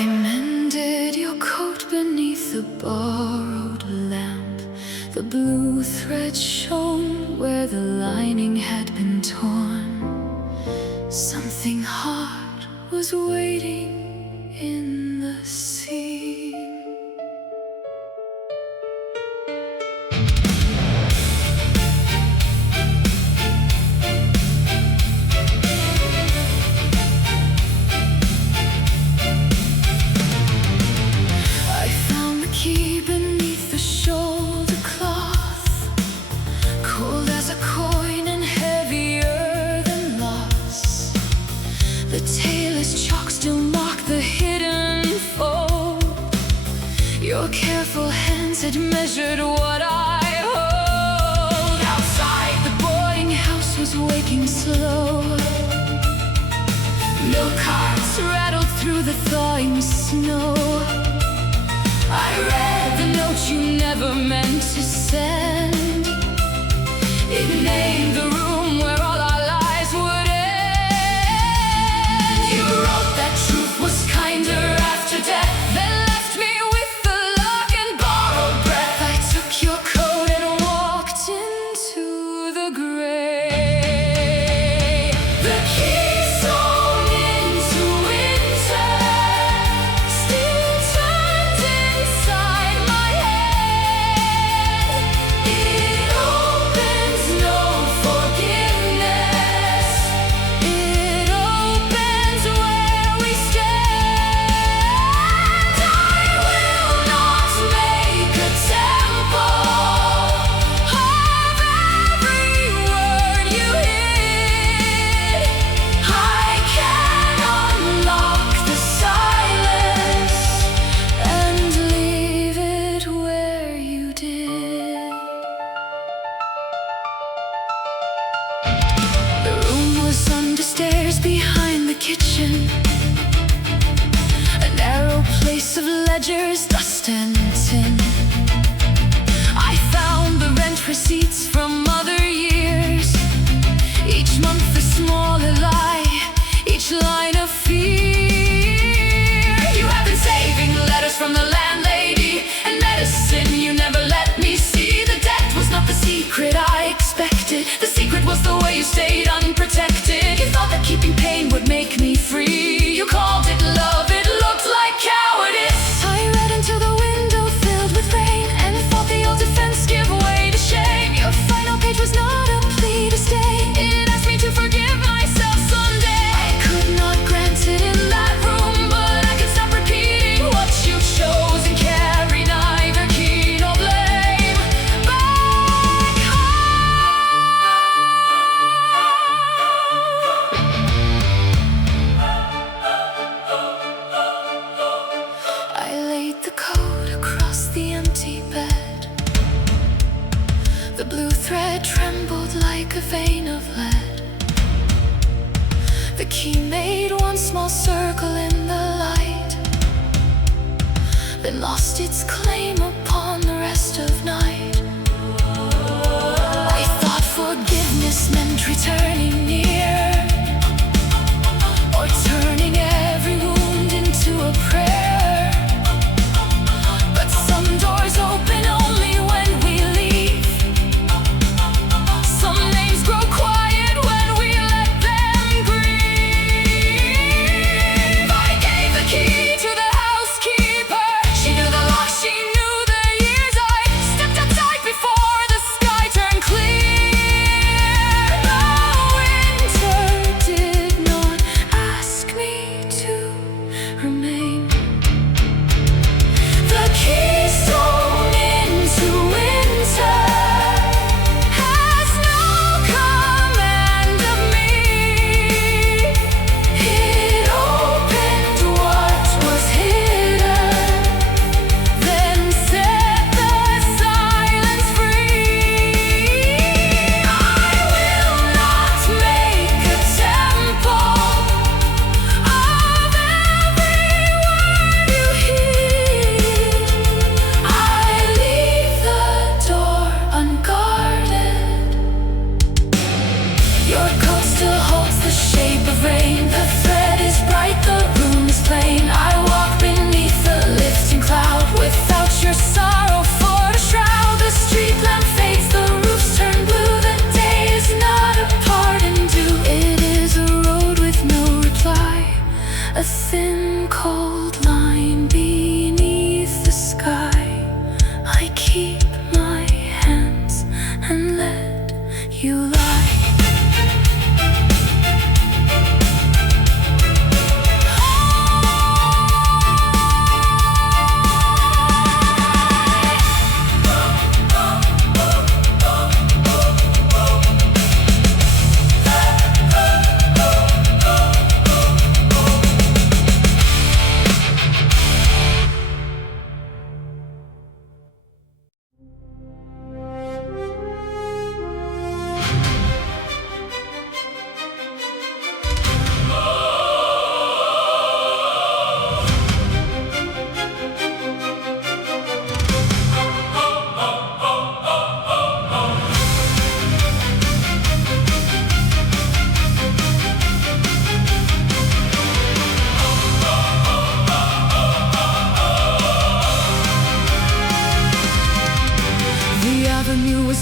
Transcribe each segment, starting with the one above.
I mended your coat beneath the borrowed lamp. The blue thread shone where the lining had been torn. Something hard was waiting in the sea. Key beneath the shoulder cloth, cold as a coin and heavier than loss. The tailless chalk still marked the hidden fold. Your careful hands had measured what I hold. Outside, the boarding house was waking slow. Milk carts rattled through the thawing snow. I read the note you never meant to send. It named the room where all our lives would end. You wrote that truth was kinder after death, then left me with the luck and borrowed breath. I took your coat and walked into the grave. The key sewn into winter still turned inside my head. It opens no forgiveness. It opens where we stand. I will not make a temple of every word you hid. I can unlock the silence and leave it where you did. The room was under stairs behind the kitchen, a narrow place of ledgers, dust and tin. I found the rent receipts from other years, each month a smaller lie, each line of fear. You have been saving letters from the landlady and medicine you never let me see. The debt was not the secret I expected. The secret was the way you stayed unprotected. You thought that keeping pain would make me free. You called it love, it looked like cowardice. I read into the window filled with rain and thought the old defense give way to shame. Your final page was not a plea to stay. It asked me to forgive myself someday. I could not grant it in that room, but I could stop repeating what you chose and carry neither key nor blame back home. I laid the coat across the empty bed. The blue thread trembled like a vein of lead. The key made one small circle in the light, then lost its claim upon the rest of night. I thought forgiveness meant returning near, or turning every wound into a prayer. But some doors open only when we leave. Some names grow quiet when we let them grieve. I gave the key to the housekeeper. She knew the lock, she knew the years. I stepped out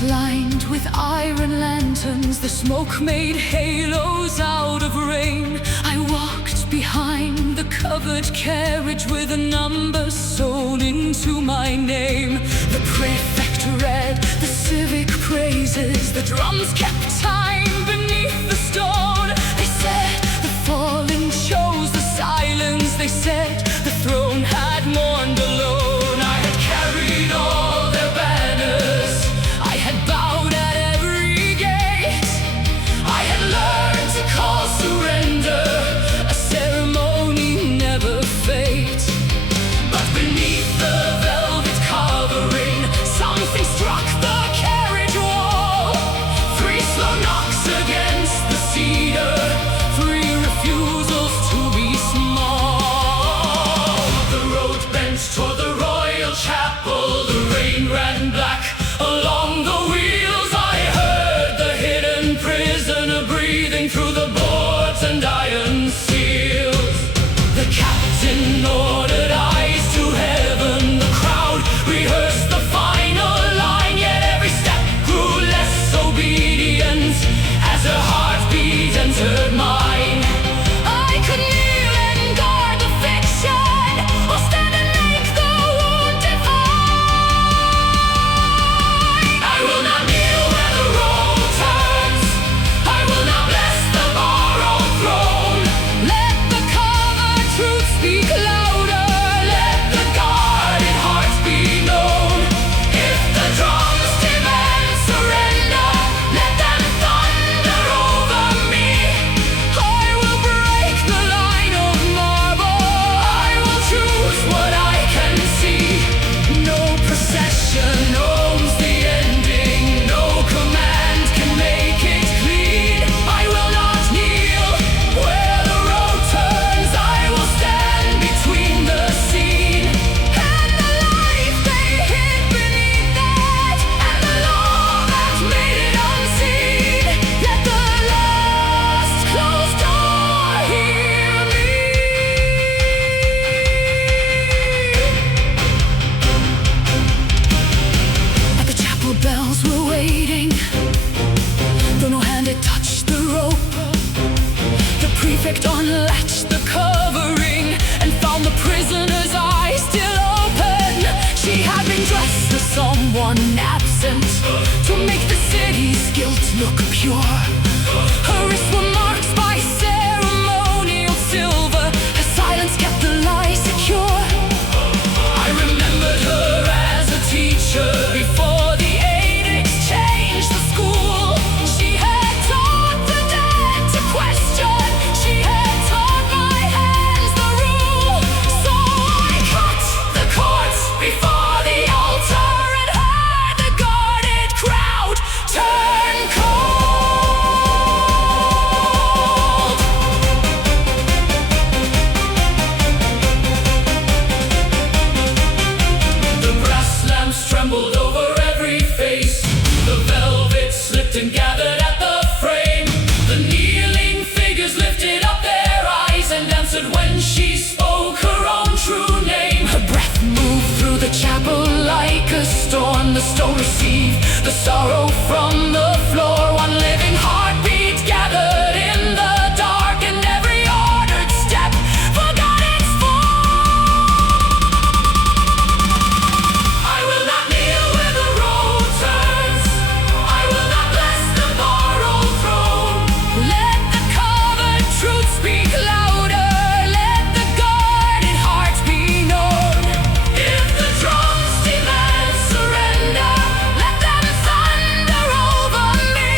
lined with iron lanterns, the smoke made halos out of rain. I walked behind the covered carriage with a number sewn into my name. The prefect read the civic praises, the drums kept time beneath the stone. They said the fallen chose the silence, they said the throne had mourned alone. I had carried all their banners, I had bowed at every gate. I had learned to call surrender, a ceremony never fades. But beneath the velvet covering, something struck the carriage wall. 3 slow knocks against the cedar, 3 refusals to be small. The road bent toward the royal chapel, the rain ran black along the wheels. I heard the hidden prisoner breathing through the boards and iron seals. The captain ordered eyes to heaven, the crowd rehearsed the final line, yet every step grew less obedient as her heartbeat entered mine. I could kneel and guard the fiction, or stand and make the wounded fine. I will not kneel where the road turns, I will not bless the borrowed throne. Let the covered truth speak louder, let the guarded heart be known. If the drums demand surrender, let them thunder over me. I will break the line of marble, I will choose what I can see. No procession owns the ending, no command can make it clean. I will not kneel where the road turns, I will stand between the scene and the life they hid beneath that, and the law that made it unseen. Let the last closed door hear me. But the chapel bells were waiting, though no hand had touched the rope. The prefect unlatched the covering and found the prisoner's eyes still open. She had been dressed as someone absent, to make the city's guilt look pure. Her wrists were marked by ceremonial silver, her silence kept the lie secure. I remembered her as a teacher before the edicts changed the school. She had taught the dead to question, she had taught my hands the rule. So I cut the cords before the altar and heard the guarded crowd turn cold. The brass lamps trembled over every face, the velvet slipped and gathered at the frame. The kneeling figures lifted up their eyes and answered when she spoke her own true name. Her breath moved through the chapel like a storm, the stone received the sorrow from the floor. One living heartbeat gathered in the dark, and every ordered step forgot its form. I will not kneel where the road turns, I will not bless the borrowed throne. Let the covered truth speak louder, let the guarded heart be known. If the drums demand surrender, let them thunder over me.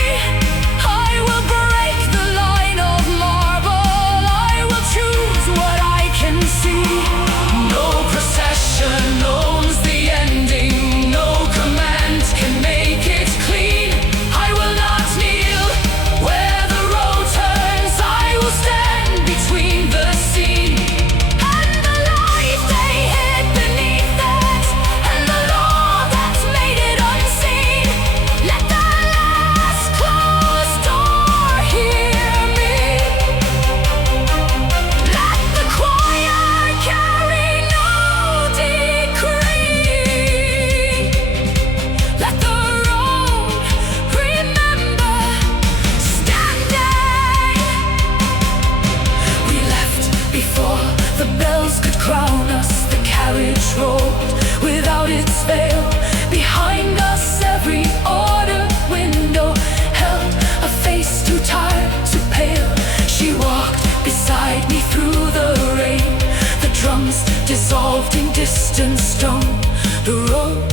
polish road without its veil. Behind us every order window held a face too tired, too pale. She walked beside me through the rain. The drums dissolved in distant stone. The road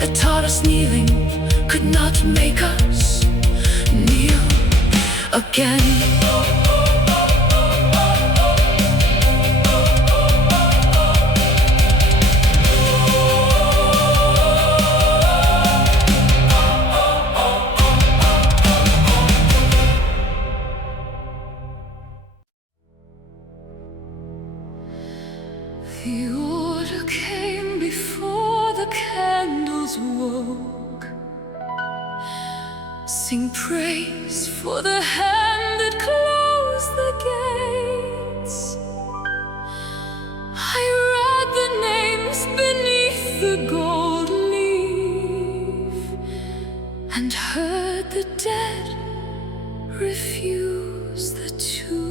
that taught us kneeling could not make us kneel again. The order came before the candles woke. Sing praise for the hand that closed the gates. I read the names beneath the gold leaf and heard the dead refuse the tomb.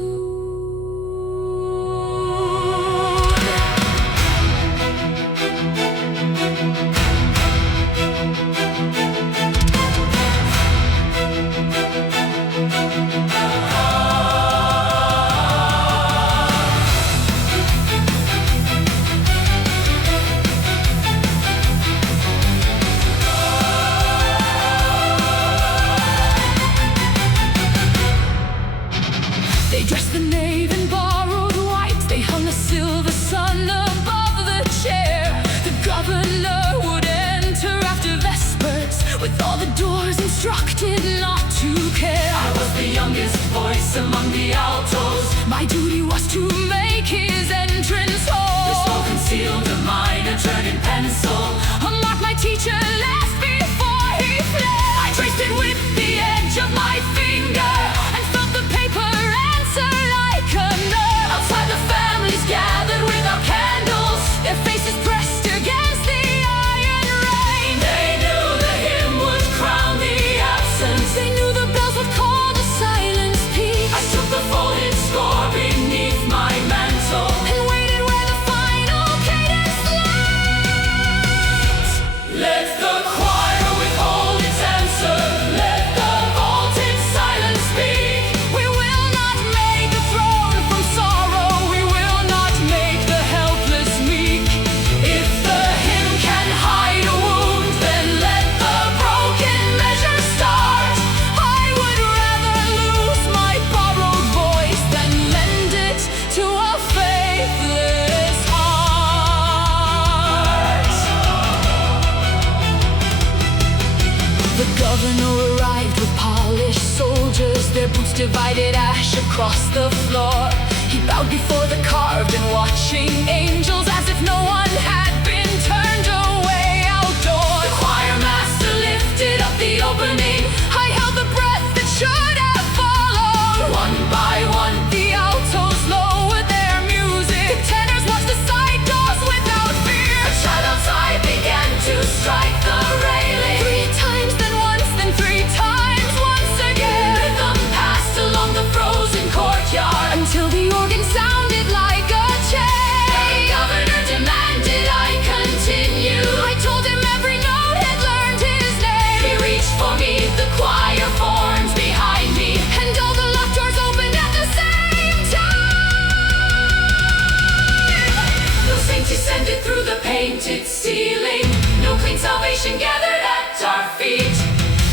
They dressed the nave in borrowed white. They hung a silver sun above the chair. The governor would enter after vespers, with all the doors instructed not to care. I was the youngest voice among the altos. My duty was to make his entrance home. The smoke concealed a minor turned in pencil, a mark my teacher left before he fled. I traced it with the edge of my finger and felt the paper like a nerve. Outside the families gathered without candles, their faces pressed against the iron rain. They knew the hymn would crown the absence. They knew the bells would call the silence peace. I took the folded score beneath my mantle and waited where the final cadence lands. Let the choir withhold its answer. Let the vaulted silence speak. We will not make a throne from sorrow. We will not make the helpless meek. If the hymn can hide a wound, then let the broken measure start. I would rather lose my borrowed voice than lend it to a faithless heart. The governor arrived with polished soldiers, their boots divided ash across the floor. He bowed before the carved and watching angels, as if no one had been turned away outdoors. The choir master lifted up the opening. I held the breath that should have followed. One by one, the altos lowered their music. Tenors watched the side doors without fear. A child outside began to strike the railing. 3 times, then once, then 3 times once again. Rhythm passed along the frozen courtyard until the organ sounded like a chain. The governor demanded I continue. I told him every note had learned his name. He reached for me, the choir formed behind me, and all the locked doors opened at the same time. No saint descended through the painted ceiling. No clean salvation gathered at our feet.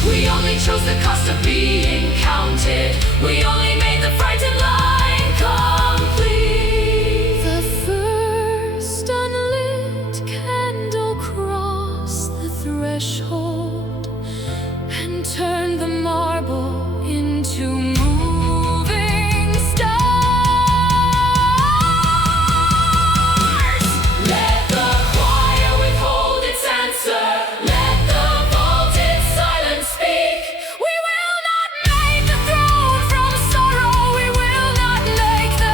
We only chose the cost of being counted. We only made the frightened line complete. The first unlit candle crossed the threshold and turned the marble into moving stars. Let the choir withhold its answer. Let the vaulted silence speak. We will not make the throne from sorrow. We will not make the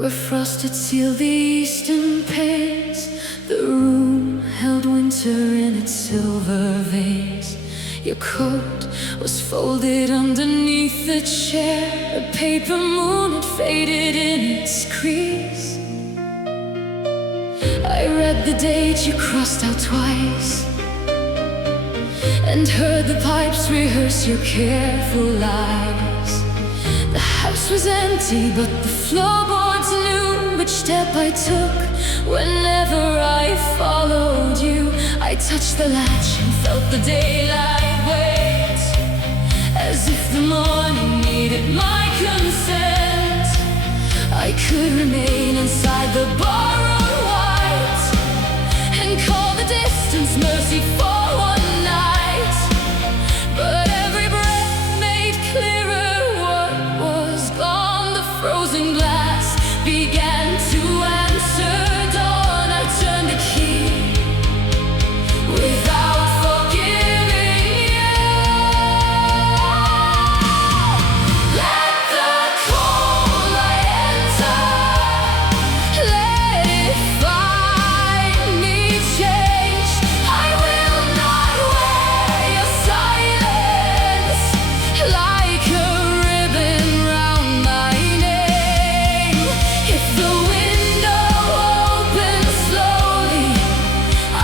where frost had sealed the eastern panes. The room held winter in its silver vase. Your coat was folded underneath the chair. A paper moon had faded in its crease. I read the date you crossed out twice, and heard the pipes rehearse your careful lies. The house was empty, but the floorboards knew which step I took whenever I followed you. I touched the latch and felt the daylight wait, as if the morning needed my consent. I could remain inside the borrowed white and call the distance mercy for one night. But every breath made clearer what was gone. The frozen glass began to answer dawn. I turned the key without forgiving you. Let the cold light enter, let it find me changed. I will not wear your silence like a ribbon round my name. If the window opens slowly,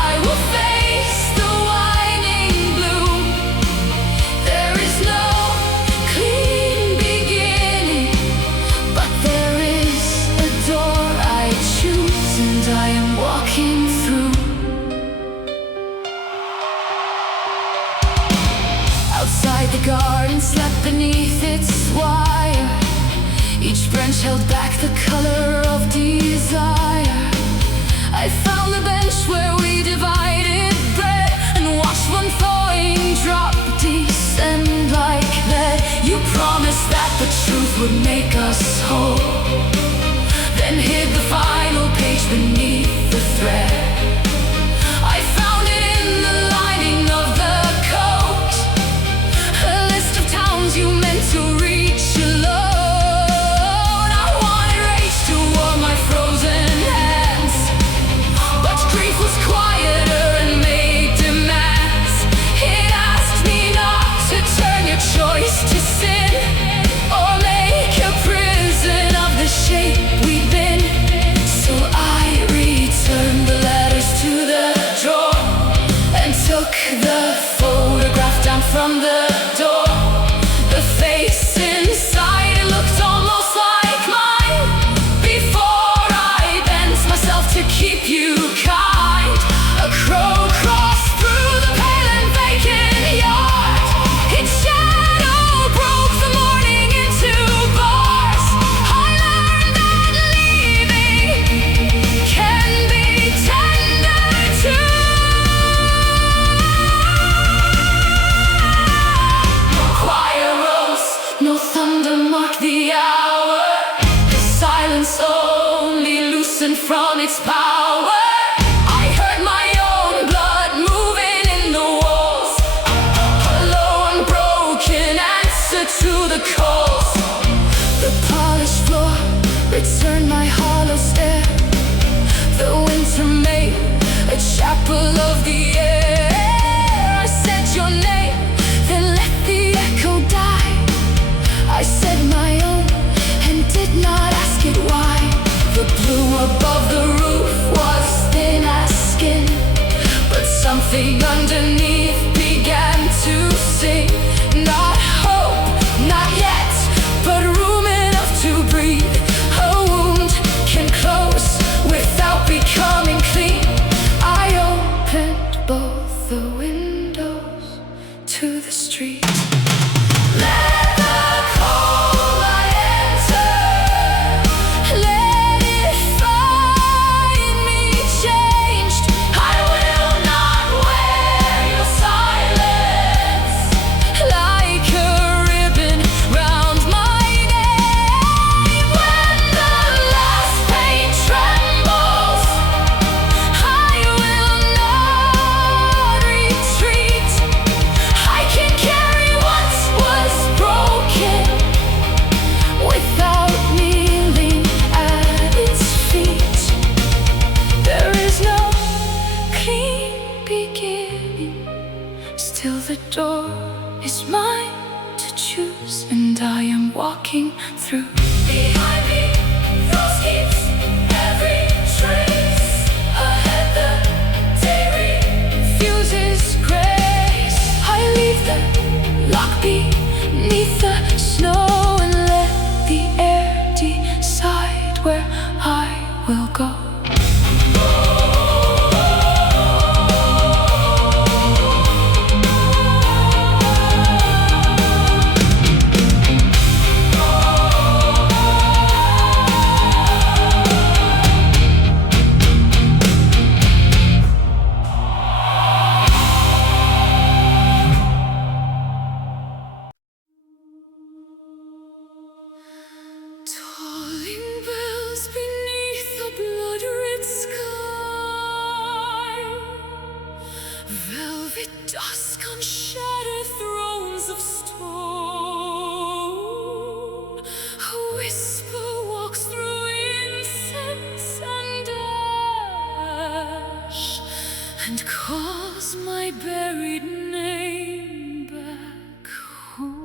I will face the winding gloom. There is no clean beginning, but there is a door I choose, and I am walking through. Outside the garden slept beneath its wire. Each branch held back the color of desire. I found the bench where we divided bread and watched one thawing drop descend like lead. You promised that the truth would make us whole, then hid the final page beneath the thread. I found it in the lining of the coat, a list of towns you meant to reach alone. I wanted rage to warm my frozen hands, but grief was quieter and made demands. It asked me not to turn your choice to sin, or make a prison of the shape we'd been. So I returned the letters to the drawer and took the photograph down from the door. The face inside, it looked almost like mine. Before I bent myself to keep you kind, a crow crossed through the pale and vacant yard. Its shadow broke the morning into bars. I learned that leaving can be tender too. No choir rose, no thunder marked the hour. The silence only loosened from its power. I heard my own blood moving in the walls, a low unbroken answer to the calls. The polished floor returned my hollow stare. The winter made a chapel of the air. I said your name, then let the echo die. I said my own and did not ask it why. The blue above the roof was walking through. Behind me, frost keeps every trace. Ahead the day refuses grace. I leave the lock beneath the snow and let the air decide where I will go. Tolling bells beneath the blood-red sky, velvet dusk on shattered thrones of stone. A whisper walks through incense and ash and calls my buried name back home.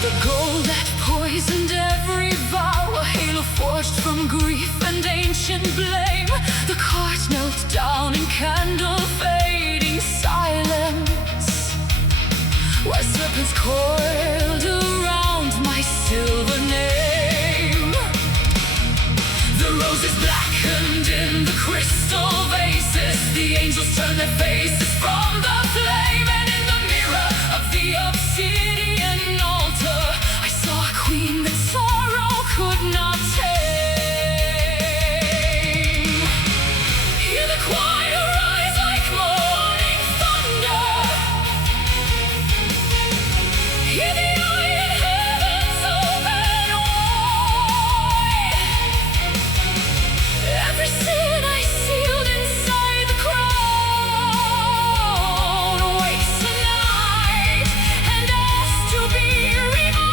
The gold that poisoned every vow, a halo forged from grief and ancient blame. The cart knelt down in candle fading silence, while serpents coiled around my silver name. The roses blackened in the crystal vases, the angels turned their faces from the flame, and in the mirror of the obsidian altar I saw a queen that sorrow could not tame. Hear the choir rise like morning thunder, hear the iron heavens open wide. Every sin I sealed inside the crown wakes tonight and asks to be revived.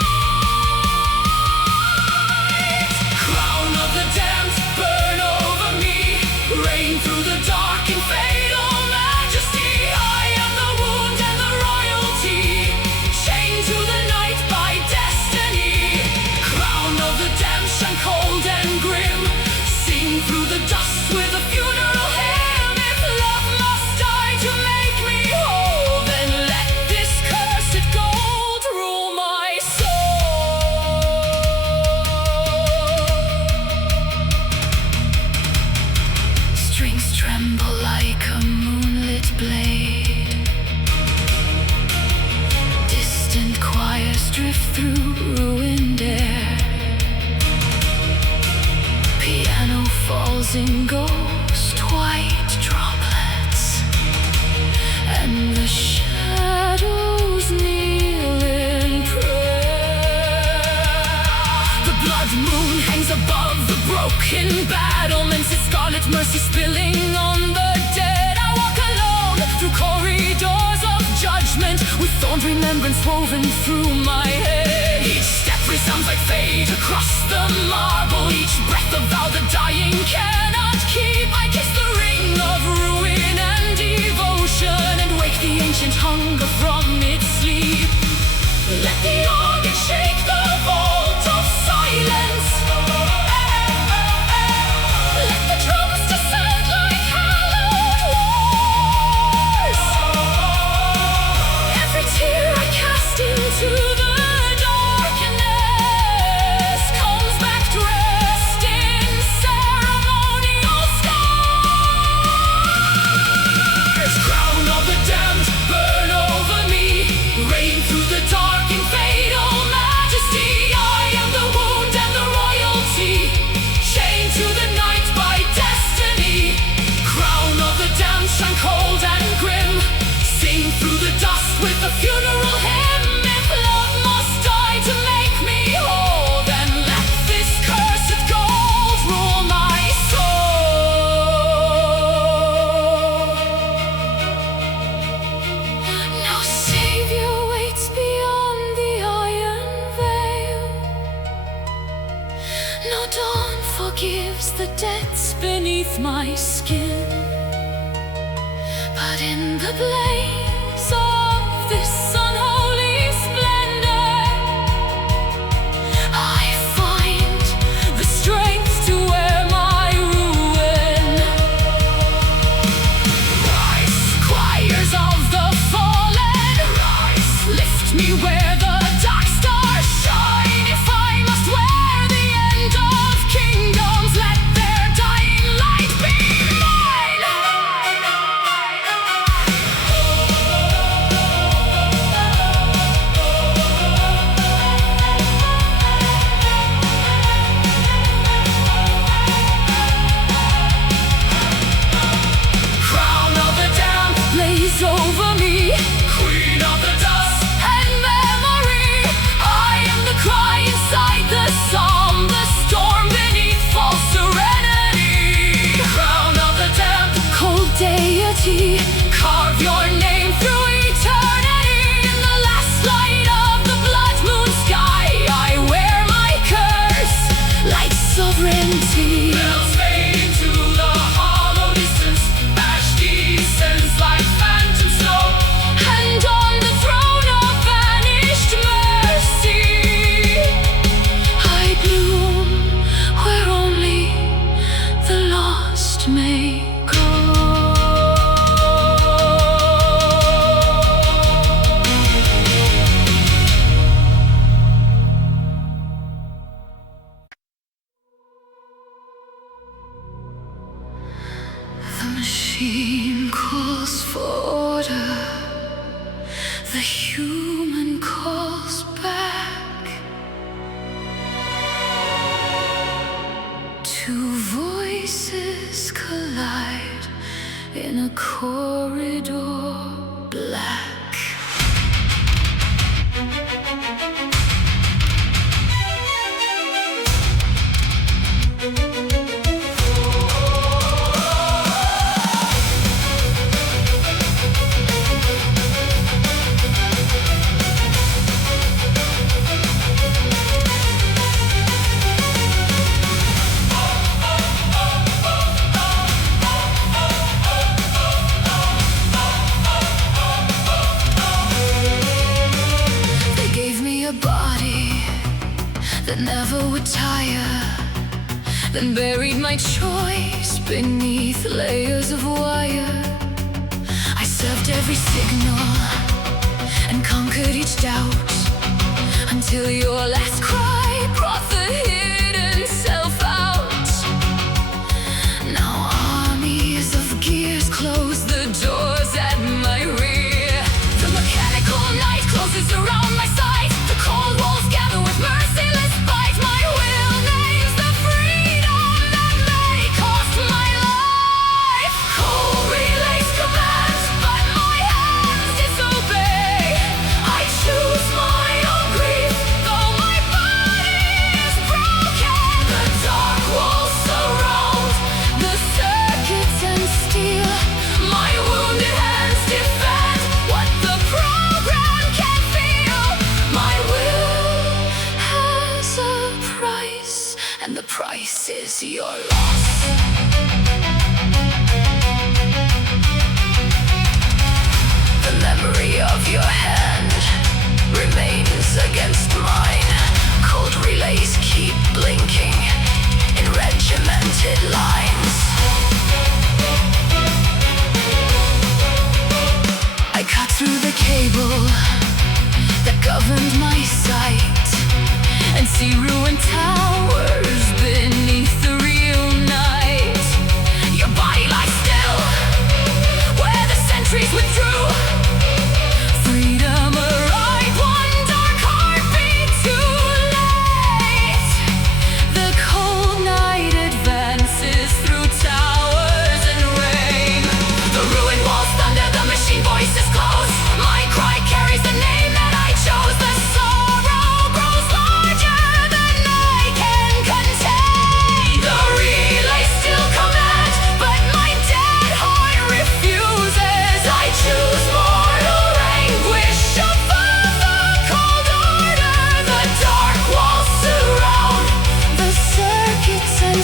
Crown of the damned, burn over me, reign through the dark in fatal majesty. I am the wound and the royalty, chained to the night by destiny. Crown of the damned, shine cold and grim, sing through the dust with a funeral hymn. If love must die to make me whole, then let this cursed gold rule my soul. Strings tremble like a moonlit blade, distant choirs drift through ruined air. Piano falls in ghost white droplets, and the shadows kneel in prayer. The blood moon hangs above the broken battlements, its scarlet mercy spilling on the dead. I walk alone through corridors of judgment, with thorned remembrance woven through my head. Each step resounds like fate across the marble, each breath a vow the dying cannot keep. I kiss the ring of ruin and devotion, and wake the ancient hunger from its sleep. Let the organ shake the vault of silence, let the drums descend like hallowed wars. Every tear I cast into the darkness comes back dressed in ceremonial scars. Crown of the damned, burn over me, reign through the dark in fatal forgives the debts beneath my skin. But in the blaze of this unholy splendor, I find the strength to wear my ruin. Rise, choirs of the fallen, rise, lift me where the dark stars shine. If I must wear the end of kingdoms, let their dying light be mine. Crown of the damned, blaze over me, queen of the dust and memory. I am the cry inside the psalm, the storm beneath false serenity. Crown of the damned, cold deity, carve your name through eternity. In the last light of the blood moon sky, I wear my curse like sovereignty. Bells fade into the hollow distance, ash descends like phantom snow. And on the throne of vanished mercy, I bloom where only the lost may go. The machine calls for order, the human calls back. Two voices collide in a corridor black. They gave me a body that never would tire, then buried my choice beneath layers of wire. I served every signal and conquered each doubt, until your last cry brought the hidden self out. Now armies of gears close the doors at my rear. The mechanical night closes around my side. The cold walls gather with merciless bite. My will names the freedom that may cost my life. Cold relays commands, but my hands disobey. I choose my own grief, though my body is broken. The dark walls surround, the circuits and steel. My wounded hands defend what the program can feel. My will has a price, and the price is your loss. The memory of your hand remains against mine. Cold relays keep blinking in regimented lines. I cut through the cable that governed my sight, and see ruined towers beneath the real night. Your body lies still where the centuries withdrew. Freedom arrived one dark heartbeat too late. The cold night advances through towers and rain. The ruined walls thunder, the machine voices close. My cry carries the name that I chose. The sorrow grows larger than I can contain. The relay still commands, but my dead heart refuses. I choose mortal anguish above the cold order. The dark walls surround, the circuits and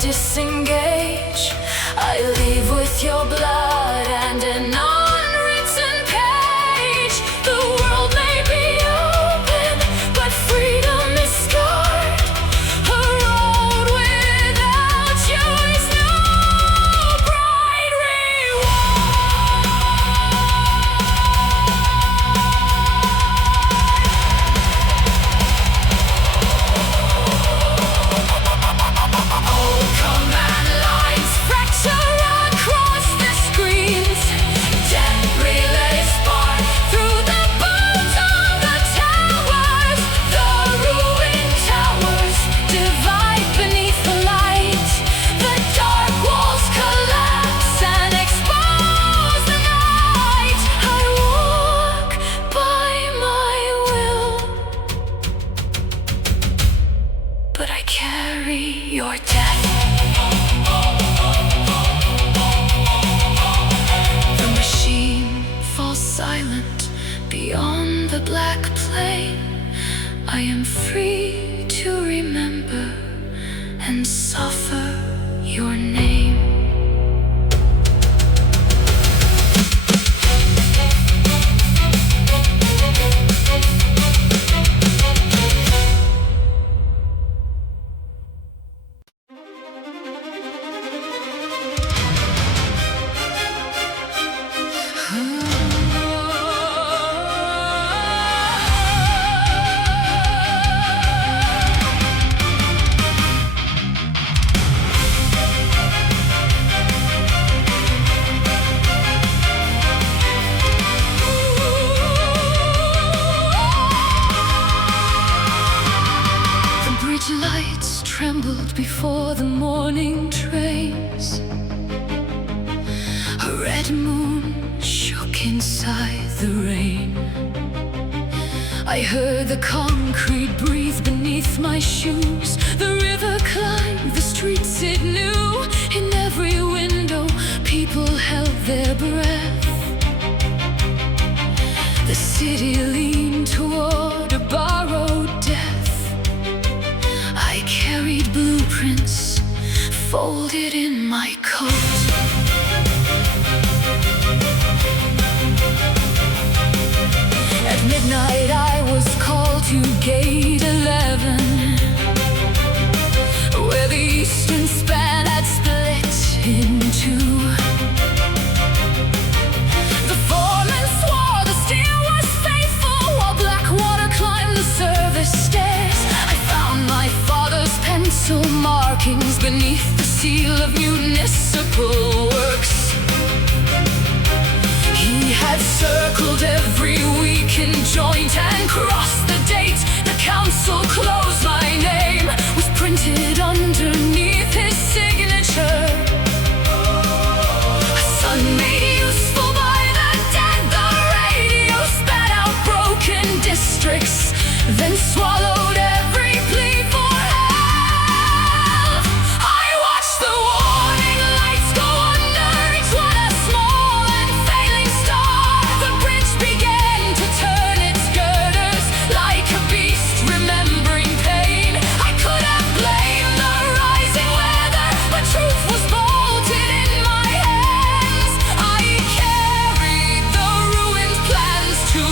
disengage. I leave with your blood and an unwritten page. The world may be open, but freedom is scarred. A road without you is no bright reward. Old command lines fracture across the screens. Dead relays spark through the bones of the towers. The ruined towers divide beneath the light. The dark walls collapse and expose the night. I walk by my will, but I carry your death. The machine falls silent beyond the black plain. I am free to remember and suffer your name. The bridge lights trembled before the morning trains. A red moon shook inside the rain. I heard the concrete breathe beneath my shoes. The river climbed the streets it knew. In every window, people held their breath. The city leaned toward a borrowed death. I carried blueprints folded in my coat. At midnight I was called to gate 11, where the eastern span had split in two. The foreman swore the steel was faithful, while Blackwater climbed the service stairs. I found my father's pencil markings beneath the seal of municipal works. He had circled every weekend joint and crossed the date. The council closed, my name was printed underneath his signature. A son made useful by the dead. The radio spat out broken districts, then swallowed every plea for help. I watched the warning lights go under each one a small and failing star. The bridge began to turn its girders like a beast remembering pain. I could have blamed the rising weather, but truth was bolted in my hands. I carried the ruined plans to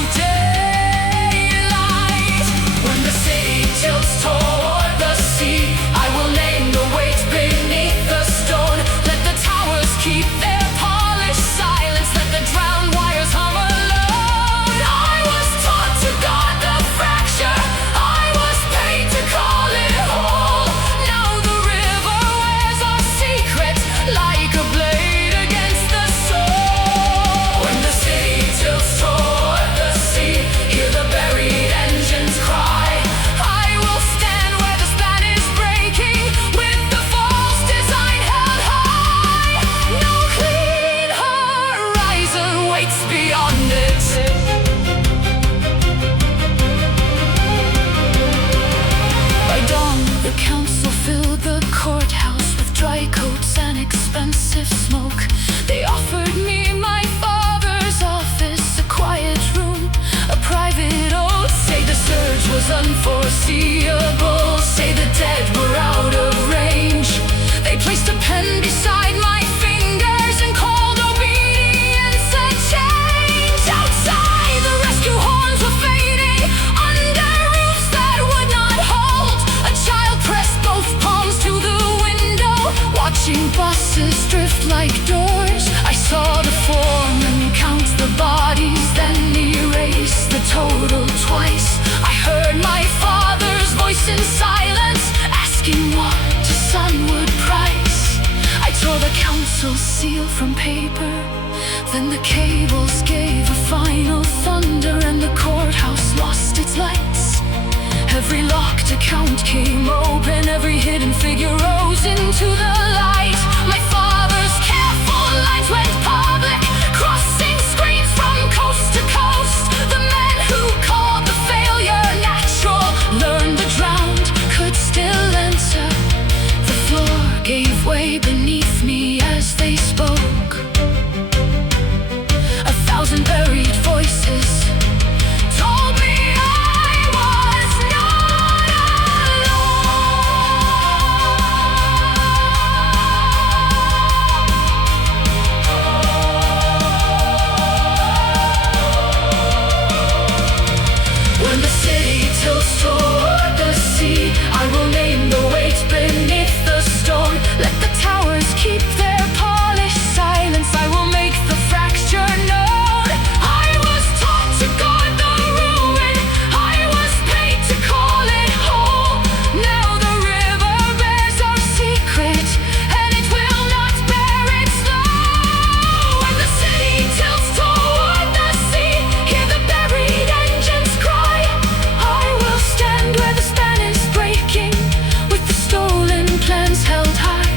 daylight. When the city tilts toward the sea, I will name the weight beneath the stone. Let the towers keep their polished silence. Let the drowned wires hum alone. I was taught to guard the fracture. I was paid to call it whole. Now the river wears our secret like a blade against the soul. When the city tilts toward the sea, hear the buried engines cry. I will stand where the span is breaking, with the false design held high. No clean horizon waits beyond it. By dawn, the council filled the courthouse with dry coats and expensive smoke. They offered me my father's office, a quiet room, a private oath. Say the surge was unforeseeable, say the dead were out of range. They total twice. I heard my father's voice in silence, asking what his son would price. I tore the council seal from paper, then the cables gave a final thunder, and the courthouse lost its lights. Every locked account came open, every hidden figure rose into the light. My father's careful lines went public, crossing screens from coast to coast. The men who called the failure natural learned the drowned could still enter. The floor gave way beneath me as they spoke. A thousand buried voices told me I was not alone. When the city tilts toward the sea, I will name the weight beneath the storm. Let the towers keep their polished silence, I will make the fracture known. I was taught to guard the ruin, I was paid to call it whole. Now the river bears our secret, and it will not bear its load. When the city tilts toward the sea, hear the buried engines cry. I will stand where the span is breaking, with the stolen plans held high.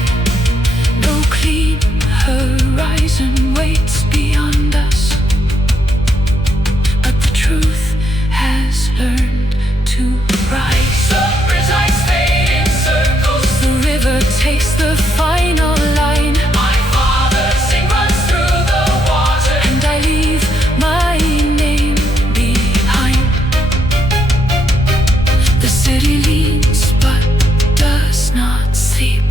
No clean horizon waits beyond us, but the truth has learned to rise. Summer's ice fade in circles, the river takes the final line. My father's sing runs through the water, and I leave my name behind. The city leans but does not sleep.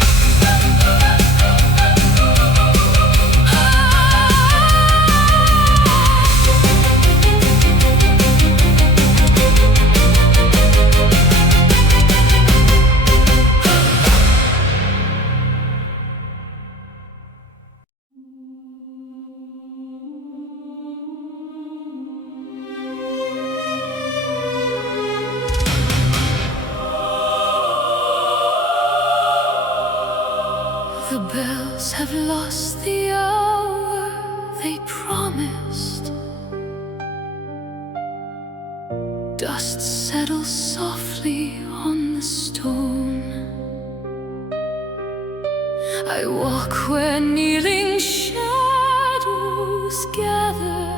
The bells have lost the hour they promised. Dust settles softly on the stone. I walk where kneeling shadows gather,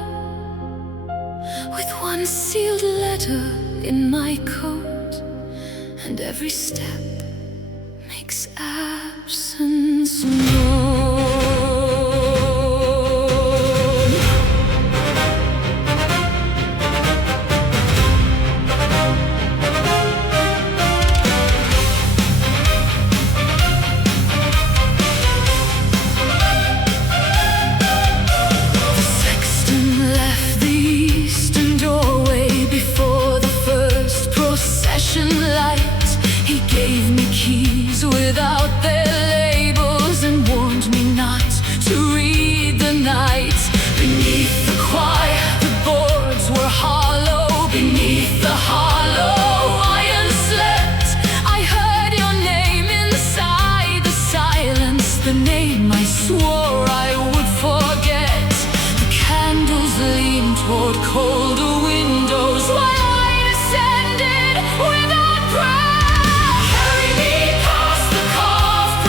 with one sealed letter in my coat, and every step makes absence known. The sexton left the eastern doorway before the first procession light. He gave me keys without their labels and warned me not to read the night. Beneath the choir, the boards were hollow. Beneath the hollow iron slept. I heard your name inside the silence, the name I swore I would forget. The candles leaned toward colder windows while I descended without prayer. Carry me past the carved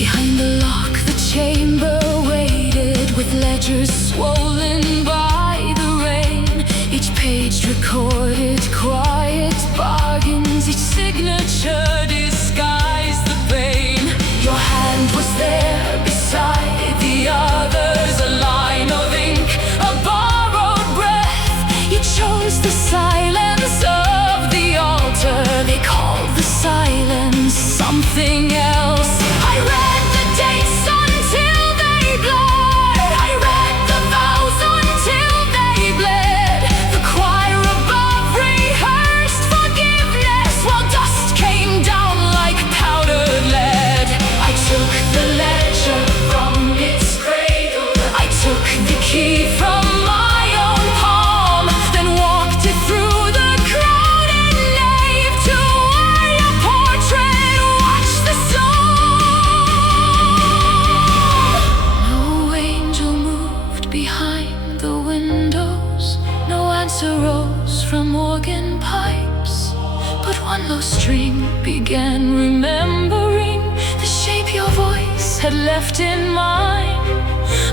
Behind the lock, the chamber waited, with ledgers swollen by the rain. Each page recorded quiet bargains, each signature disguised the pain. Your hand was there beside the others, a line of ink, a borrowed breath. You chose the silence of the altar. They called the silence something else. I read the dates until they blurred. I read the vows until they bled. The choir above rehearsed forgiveness, while dust came down like powdered lead. I took the ledger from its cradle. I took the key from my own palm, then walked it through the crowded nave to where your portrait watched the storm. No angel moved behind the windows, no answer rose from organ pipes, but one low string began remembering the shape your voice had left in mine.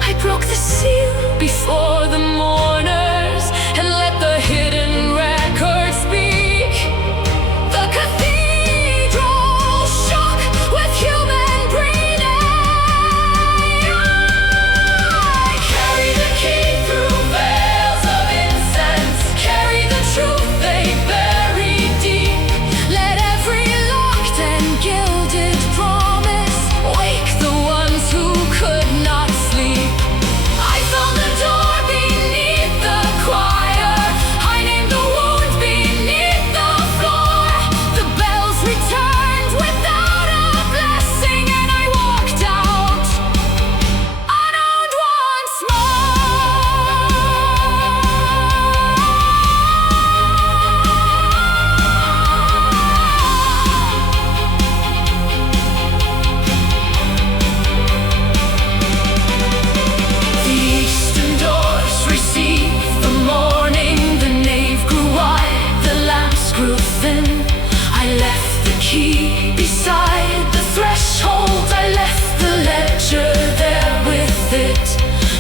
I broke the seal before the mourners and let the hidden record speak. The cathedral shook with human breathing. I carry the key through veils of incense, carry the truth they buried deep. Let every locked and gilded promise wake the ones who could not sleep. I found the door beneath the choir. I named the wound beneath the floor. The bells returned without a blessing, and I walked out unowned once The eastern doors received the morning. The nave grew wide, the lamps grew thin. I left the key beside the threshold. I left the ledger there with it.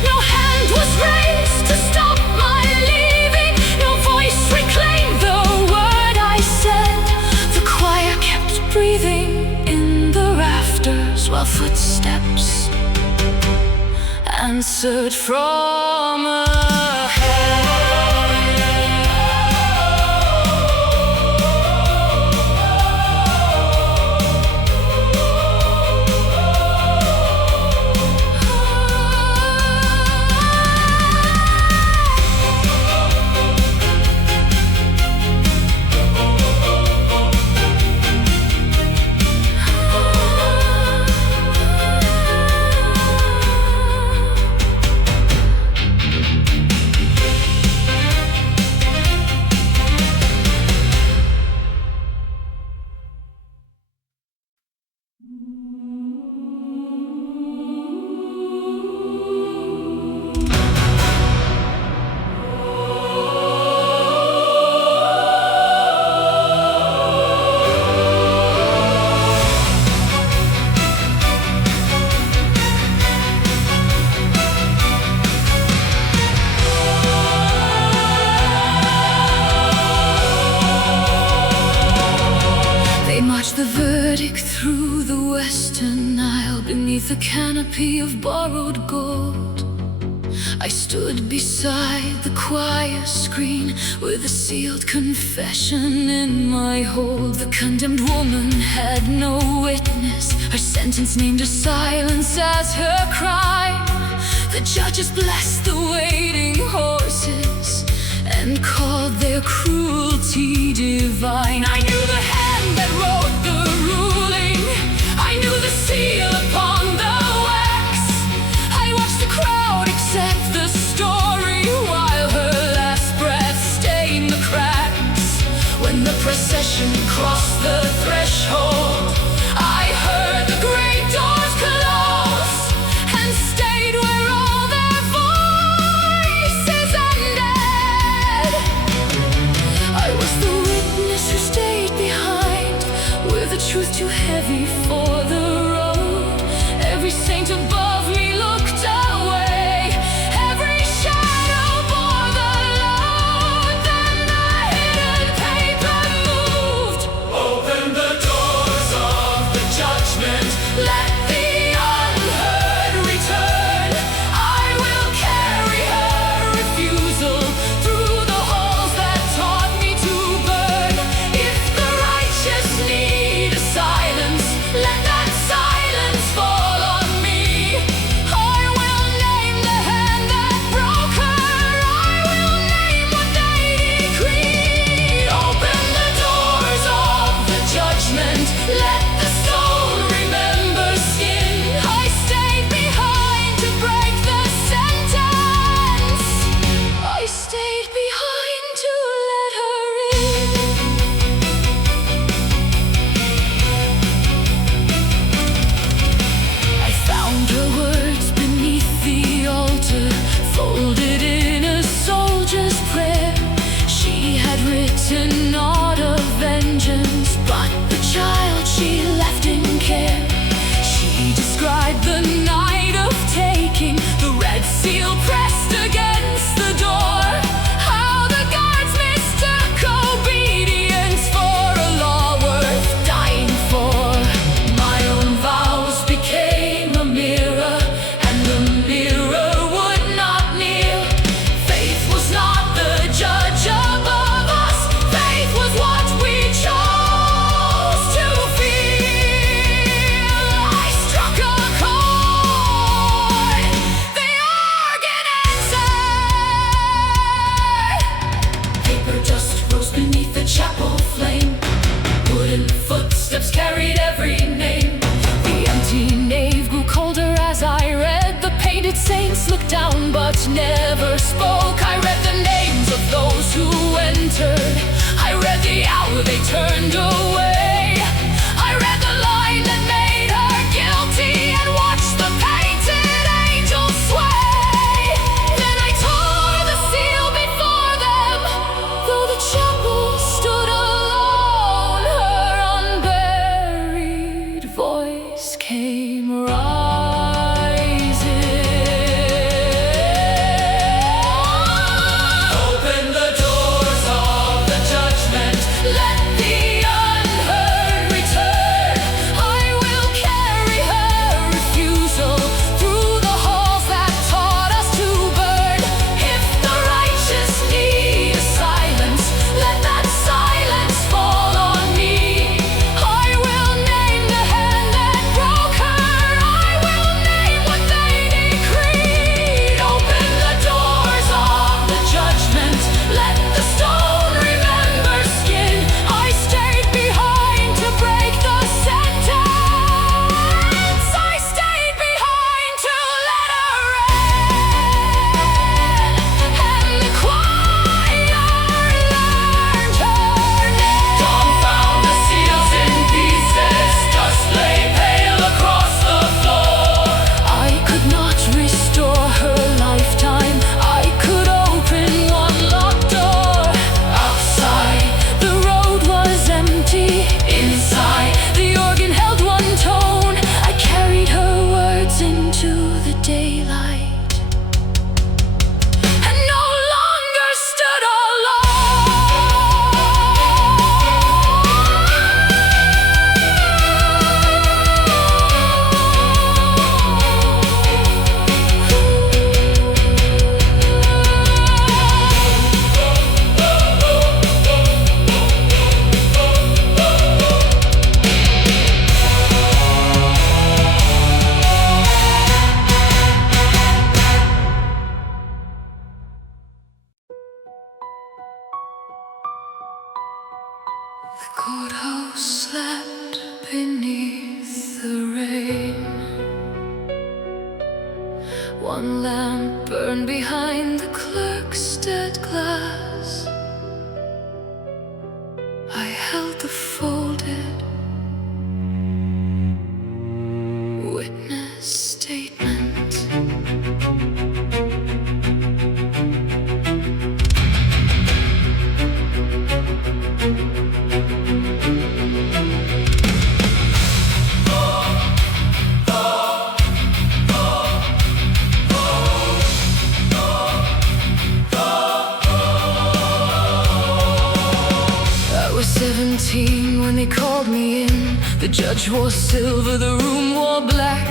No hand was raised to stop my leaving. No voice reclaimed the word I said. The choir kept breathing in the rafters, while footsteps answered from ahead. The verdict through the western aisle, beneath a canopy of borrowed gold. I stood beside the choir screen with a sealed confession in my hold. The condemned woman had no witness, her sentence named a silence as her crime. The judges blessed the waiting horses and called their cruelty divine. I knew the hand that wrote the ruling, I knew the seal upon the wax. I watched the crowd accept the story while her last breath stained the cracks. When the procession crossed the threshold, I heard the great doors close and stayed where all their voices ended. I was the witness who stayed behind, face looked down but never spoke. I read the names of those who entered. I read the hour they turned away. I read the line that made her guilty and watched the painted angel sway. Then I tore the seal before them, though the chapel stood alone. Her unburied voice came rising. Open the doors of the judgment, let the unheard return. I will carry her refusal through the halls that taught us to burn. If the righteous need a silence, let that silence fall on me. I will name the hand that broke her. I will name what they decreed. Open the doors of the judgment, let the stone remember skin. I stayed behind to break the sentence. I stayed behind to let her in, and the choir learned her name. Dawn found the seals in pieces, dust lay pale across the floor. I could not restore her lifetime. I could open one locked door. Outside, the road was empty. Inside, the organ held one tone. I carried her words into the daylight and no longer stood The courthouse slept beneath the rain. One lamp burned behind the clerk's dead glass. I held the folded witness statement. I was 17 when they called me in. The judge wore silver, the room wore black.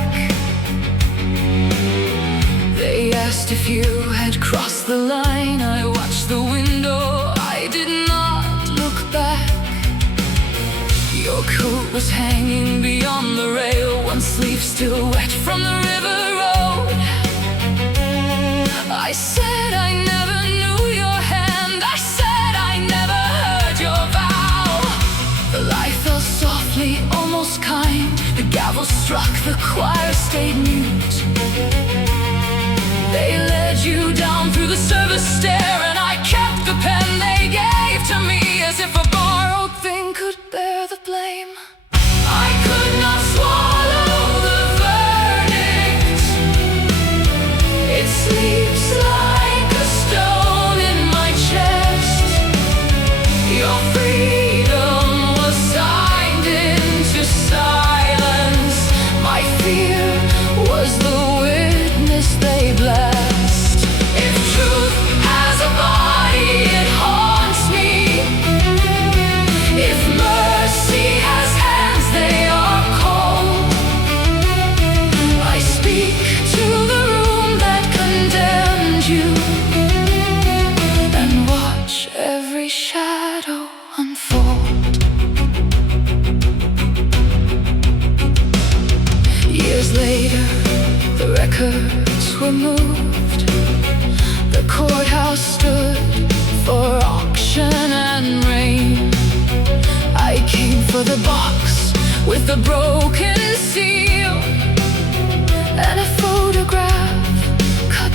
They asked if you had crossed the line. I watched the window, I did not look back. Your coat was hanging beyond the rail, one sleeve still wet from the river road. I said I never knew your hand. I said I never heard your vow. The light fell softly, almost kind. The gavel struck, the choir stayed mute. They led you down through the service stair, and I kept the pen they gave to me as if a borrowed thing could bear the blame. I could not swallow the verdict. It sleeps like a stone in my chest. Your freedom was signed into silence. My fear was the witness they blessed. If truth has a body, it haunts me. If mercy has hands, they are cold. I speak to the room that condemned you and watch every shadow unfold. Years later, the records were moved. The courthouse stood for auction and rain. I came for the box with the broken seal and a photograph cut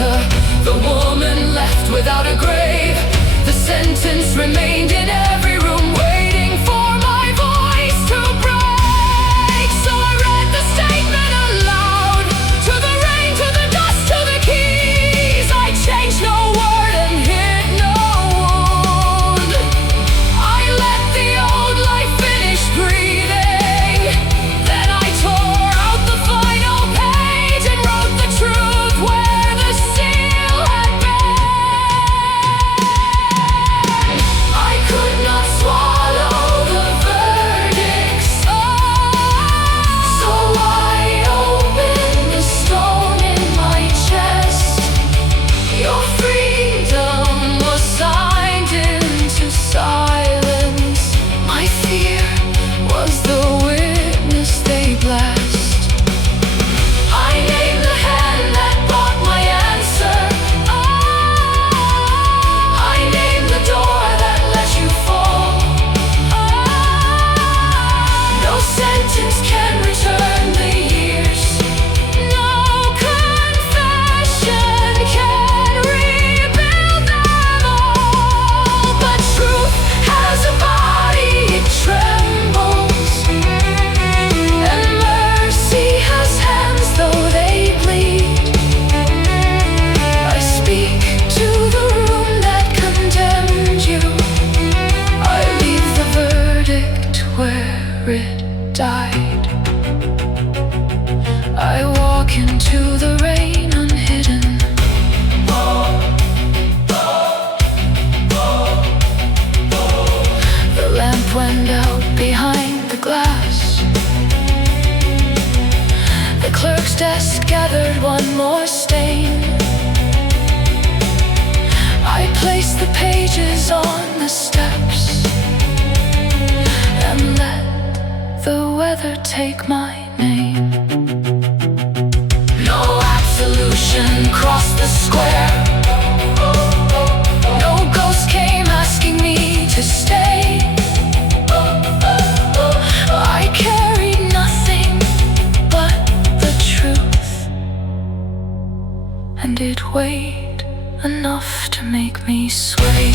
altar, the woman left without a grave. The sentence remained in every room, waiting for my voice to break. So I read the statement aloud, to the rain, to the dust, to the keys. I changed no word and hid no wound. I let the old life finish breathing. Then I tore out the final page and wrote the truth where the seal had been. I could not swallow the verdicts, so I opened the stone in my chest. Your freedom was signed into silence. My fear was the witness they blessed. I named the hand that brought my answer. I named the door that let you fall. No sentence can return the years. No confession can rebuild them all. But truth has a body, it trembles. And mercy has hands, though they bleed. I speak to the room that condemned you. I leave the verdict where it died. I walk into the rain unhidden. The lamp went out behind the glass. The clerk's desk gathered one more stain. I placed the pages on the steps and let the weather take my name. No absolution crossed the square. No ghost came asking me to stay. I carried nothing but the truth, and it weighed enough to make me sway.